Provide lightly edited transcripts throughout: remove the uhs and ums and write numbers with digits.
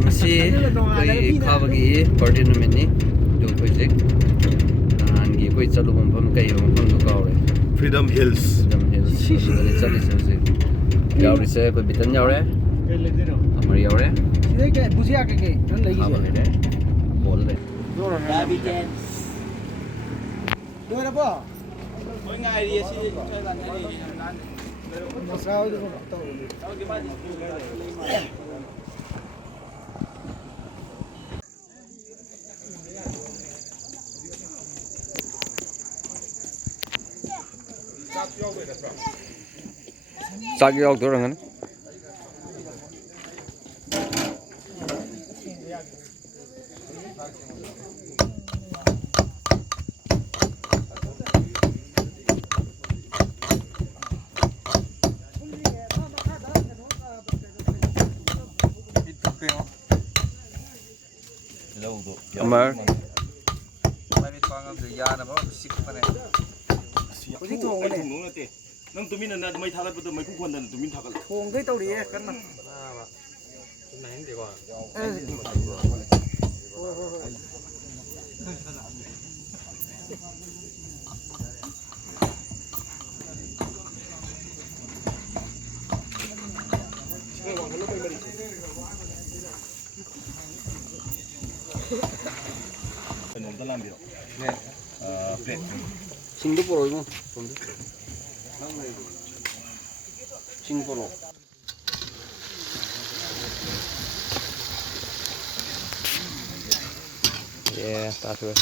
Ngasi koi KHABAGI birthday numitni do koi angi koi chalu bam kai bam du kaure Freedom Hills dali chali se yauri se koi bitan yaure amari yaure sidai ke busia ke nan lagi KHABA le bol le do ra ba mỗi ngày thì chơi lần này nó sao đi to sak yok dur ngan Amar mai biết con từ già là bao xịt cái này Hujik thong ne nang tumin na may thagat pa may kukuan na tumin thagal thong kai tawri kan na này thì còn Singdo poro mo sing poro yeah ta thôi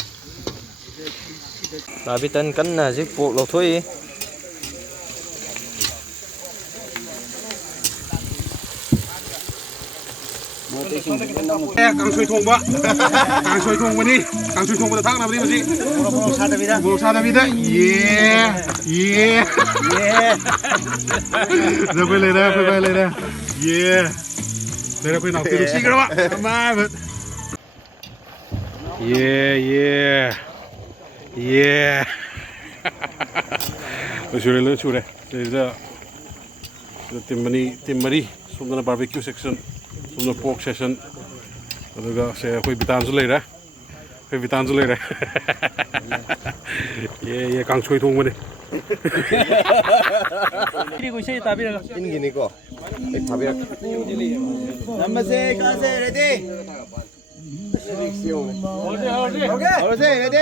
là bị tân cắn là chiếc bộ lộc thôi kang soi thong ba kang soi thong bani kang soi thong ba thak na bani masi bolo sa da vida yeah ra pe le ra yeah le ra pe na te si gra ba ma ba yeah le sure le timbani sumna barbecue section sumna pork section aduga se koi bitanzu leira ye kang choi thong bani 그리고 이제 답이라 ingini ko ek thabia namaste kase ready 오케이 ready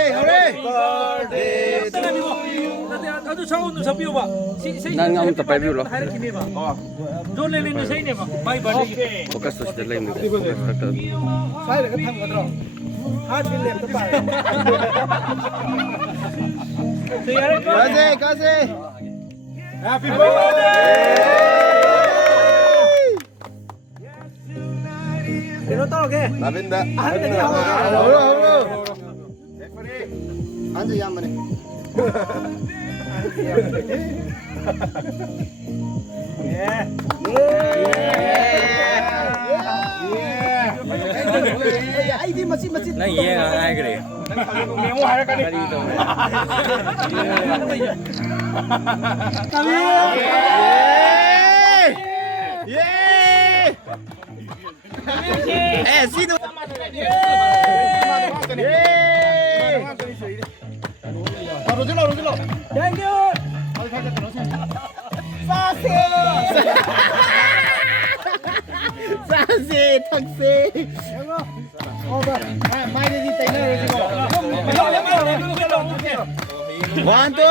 나도 차원도 잡히어봐 nan ngam ta pai biu lo 돈 내는 세이네 봐 마이 버디 focus to the lane 사이를 그 탐거들어 하트 랩도 봐 kase Happy birthday Pero todo qué 나빈다 앉아 양반에 아이디 맛이 na ye ai kare 메모 하라 까니 sido 로질러 땡큐 사세 탁세 mai đi tay nữa rồi chứ bộ one two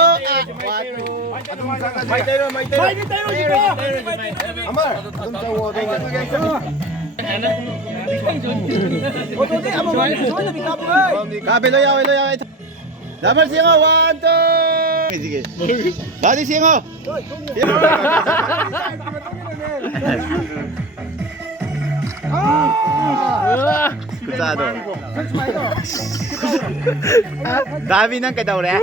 Kape lo yaw. Dapat siya nga, 1, 2. Sige. Dati siya nga. Kusado. Dami nang kadaw re.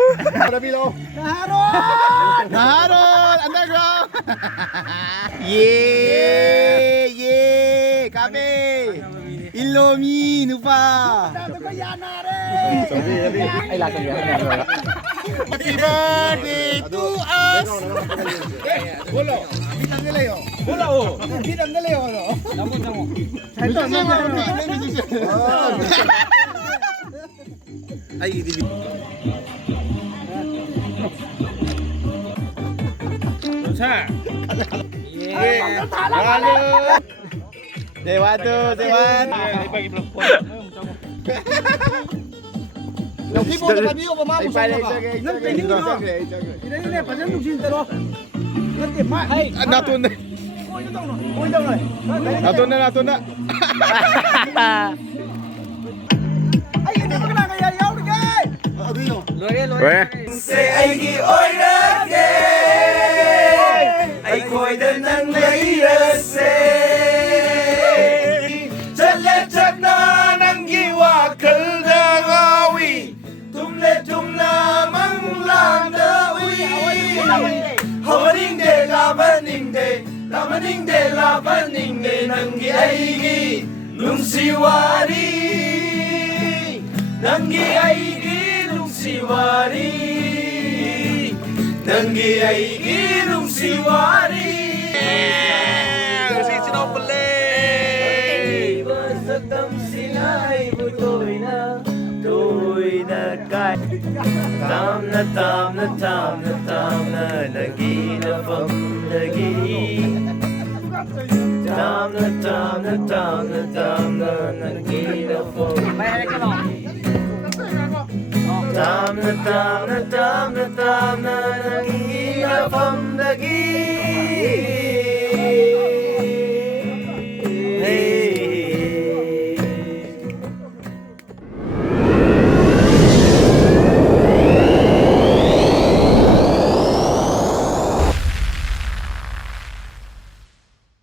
Naharon! Underground! Yeah! Kami! Ilomi! Nupa! Happy birthday to us! Dewan. 여기 보자 가비요 뭐 마무 사. 난 빼는 거. 이래 반전 중심 대로. 이렇게 마. 나돈네. 나돈네. 아이 이거 뭐가 나가 야 야우르게. 어디요? 왜? Say 아이기 오이라게 아이코이든 난 내일세 잘레착나 난기와 글다가위 tumna manglandawi hawaringde labaningde nangi aigi nungshibani nangi aigi nungshibani Tâm silai vui tôi na cay tam na nagi na phẩm nagi tam na nagi na phẩm tam na nagi na phẩm nagi